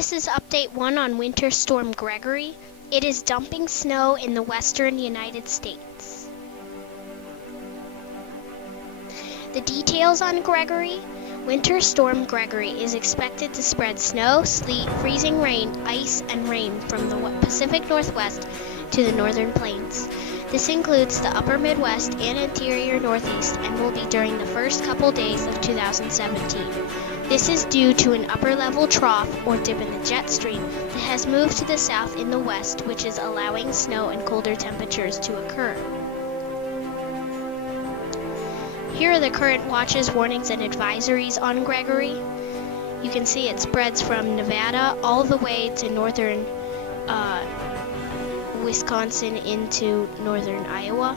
This is update 1 on Winter Storm Gregory. It is dumping snow in the western United States. The details on Gregory. Winter Storm Gregory is expected to spread snow, sleet, freezing rain, ice, and rain from the Pacific Northwest to the northern plains. This includes the upper Midwest and interior Northeast and will be during the first couple days of 2017. This is due to an upper-level trough, or dip in the jet stream, that has moved to the south in the west, which is allowing snow and colder temperatures to occur. Here are the current watches, warnings, and advisories on Gregory. You can see it spreads from Nevada all the way to northern Wisconsin into northern Iowa.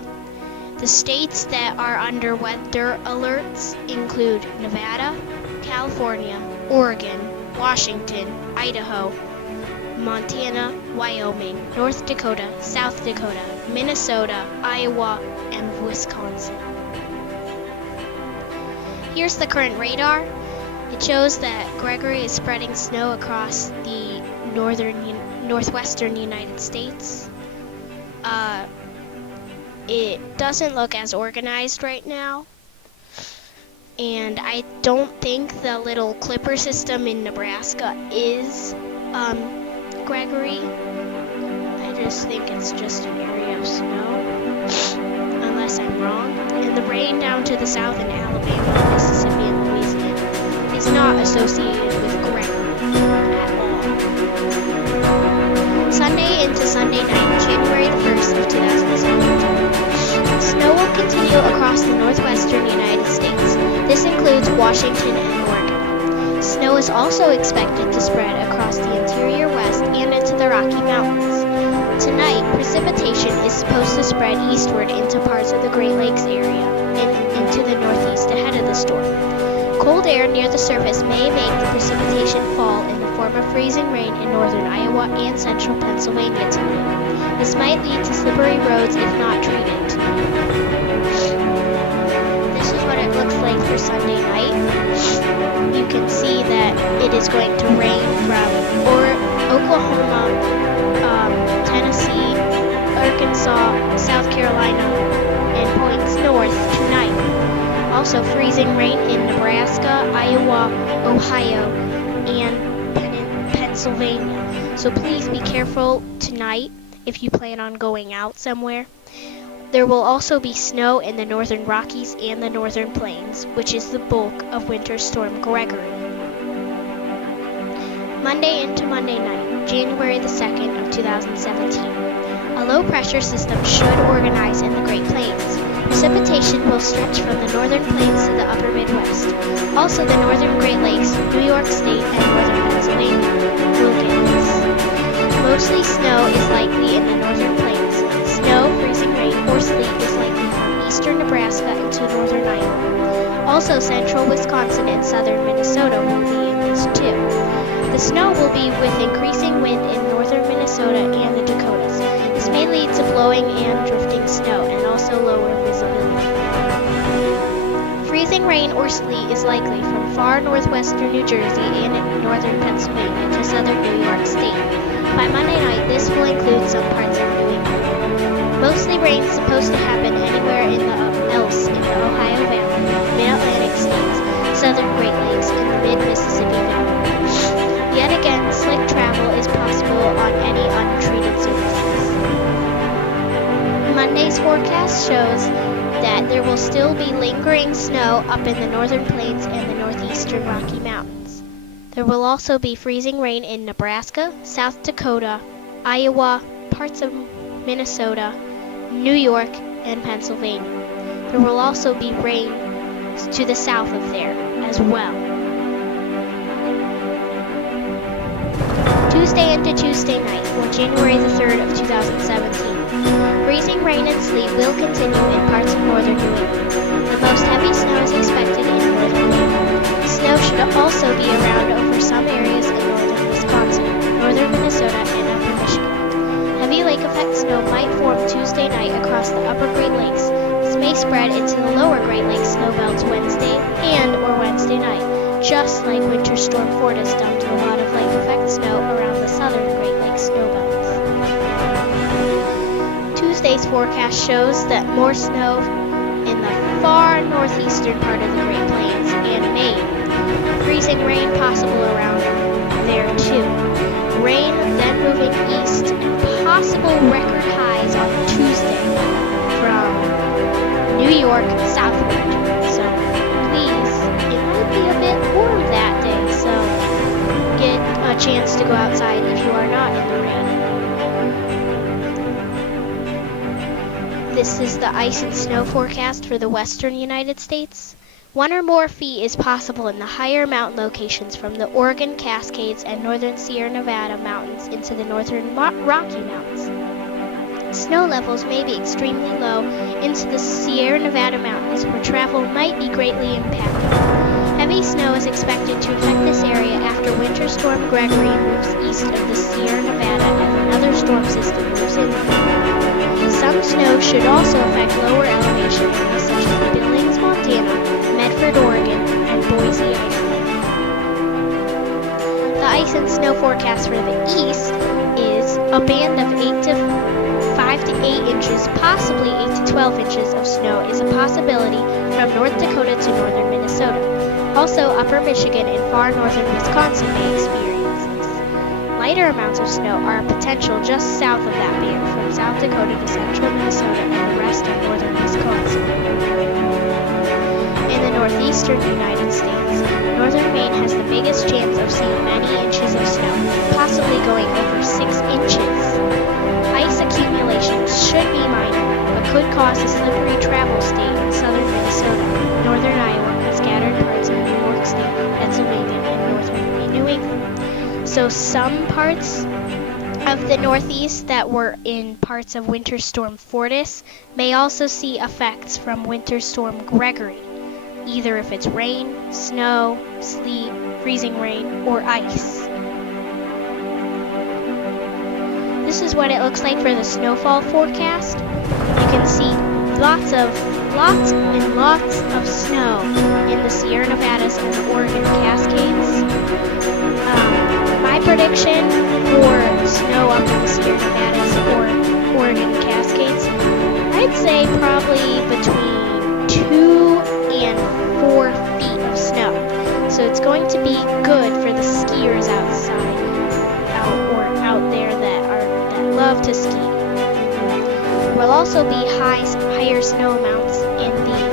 The states that are under weather alerts include Nevada, California, Oregon, Washington, Idaho, Montana, Wyoming, North Dakota, South Dakota, Minnesota, Iowa, and Wisconsin. Here's the current radar. It shows that Gregory is spreading snow across the northwestern United States. It doesn't look as organized right now. And I don't think the little clipper system in Nebraska is Gregory. I just think it's just an area of snow, unless I'm wrong. And the rain down to the south in Alabama, Mississippi, and Louisiana is not associated with Gregory at all. Sunday into Sunday night, January the 1st of 2017. Snow will continue across the northwestern United States. This includes Washington and Oregon. Snow is also expected to spread across the interior west and into the Rocky Mountains. Tonight, precipitation is supposed to spread eastward into parts of the Great Lakes area and into the northeast ahead of the storm. Cold air near the surface may make the precipitation fall in the form of freezing rain in northern Iowa and central Pennsylvania tonight. This might lead to slippery roads if not treated. This is what it looks like for Sunday night. You can see that it is going to rain from Oklahoma, Tennessee, Arkansas, South Carolina, and points north tonight. Also freezing rain in Nebraska, Iowa, Ohio, and Pennsylvania. So please be careful tonight if you plan on going out somewhere. There will also be snow in the northern Rockies and the northern plains, which is the bulk of Winter Storm Gregory. Monday into Monday night, January the 2nd of 2017. A low-pressure system should organize in the Great Plains. Precipitation will stretch from the northern plains to the upper Midwest. Also, the northern Great Lakes, New York State, and northern Pennsylvania will get this. Mostly snow is likely in the northern plains. Snow, freezing rain, or sleet is likely from eastern Nebraska into northern Iowa. Also, central Wisconsin and southern Minnesota will be in this too. The snow will be with increasing wind in northern Minnesota and the Dakotas. This may lead to blowing and drifting snow and also lower visibility. Freezing rain or sleet is likely from far northwestern New Jersey and in northern Pennsylvania to southern New York State. By Monday night, this will include some parts of New England. Mostly rain is supposed to happen anywhere else in the Ohio Valley, Mid-Atlantic states, southern Great Lakes, and the mid-Mississippi Valley. Yet again, slick travel is possible on any untreated surfaces. Monday's forecast shows that there will still be lingering snow up in the northern plains and the northeastern Rocky Mountains. There will also be freezing rain in Nebraska, South Dakota, Iowa, parts of Minnesota, New York, and Pennsylvania. There will also be rain to the south of there as well. Tuesday into Tuesday night, or January the 3rd of 2017. Freezing rain and sleet will continue in parts of northern New England. The most heavy snow is expected in northern New England. Snow should also be around over some areas in northern Wisconsin, northern Minnesota, and upper Michigan. Heavy lake effect snow might form Tuesday night across the upper Great Lakes. This may spread into the lower Great Lakes snowbelts Wednesday and or Wednesday night, just like Winter Storm Fortis dumped a lot of lake effect snow This forecast shows that more snow in the far northeastern part of the Great Plains and Maine. Freezing rain possible around there too. Rain then moving east and possible record highs on Tuesday from New York southward. So please, it might be a bit warm that day, so get a chance to go outside if you are not in the rain. This is the ice and snow forecast for the western United States. 1 or more feet is possible in the higher mountain locations from the Oregon Cascades and northern Sierra Nevada mountains into the northern Rocky Mountains. Snow levels may be extremely low into the Sierra Nevada mountains, where travel might be greatly impacted. Heavy snow is expected to affect this area after Winter Storm Gregory moves east of the Sierra Nevada and another storm system moves in. Some snow should also affect lower elevation areas such as Billings, Montana, Medford, Oregon, and Boise, Idaho. The ice and snow forecast for the east is a band of 5 to 8 inches, possibly 8 to 12 inches of snow is a possibility from North Dakota to northern Minnesota. Also, upper Michigan and far northern Wisconsin may experience this. Lighter amounts of snow are a potential just south of that band from South Dakota to central Minnesota and the rest of northern Wisconsin. In the northeastern United States, northern Maine has the biggest chance of seeing many inches of snow, possibly going over 6 inches. Ice accumulation should be minor, but could cause a slippery travel state in southern Minnesota, northern Iowa, and scattered parts of New York State, Pennsylvania, and northern New England. So some parts of the Northeast that were in parts of Winter Storm Fortis may also see effects from Winter Storm Gregory, either if it's rain, snow, sleet, freezing rain, or ice. This is what it looks like for the snowfall forecast. You can see lots and lots of snow in the Sierra Nevadas and the Oregon Cascades. My prediction for snow up in the Sierra Nevadas or Oregon Cascades, I'd say probably between 2 and 4 feet of snow. So it's going to be good for the skiers outside, out there that love to ski. There will also be higher snow amounts in the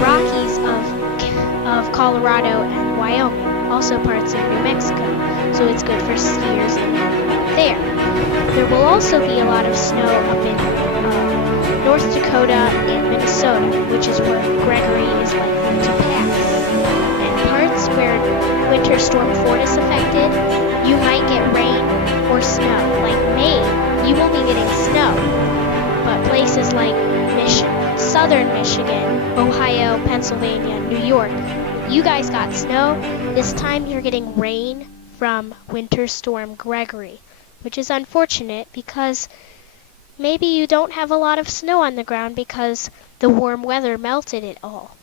Rockies of Colorado and Wyoming, also parts of New Mexico, so it's good for skiers there. There will also be a lot of snow up in North Dakota and Minnesota, which is where Gregory is likely to pass. And parts where Winter Storm Fortis affected, you might get rain or snow. Like Maine, you will be getting snow. But places like southern Michigan, Ohio, Pennsylvania, New York, you guys got snow. This time you're getting rain from Winter Storm Gregory, which is unfortunate because maybe you don't have a lot of snow on the ground because the warm weather melted it all.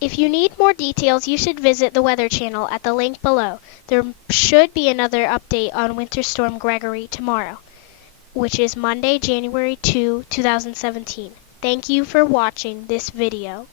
If you need more details, you should visit the Weather Channel at the link below. There should be another update on Winter Storm Gregory tomorrow, which is Monday, January 2, 2017. Thank you for watching this video.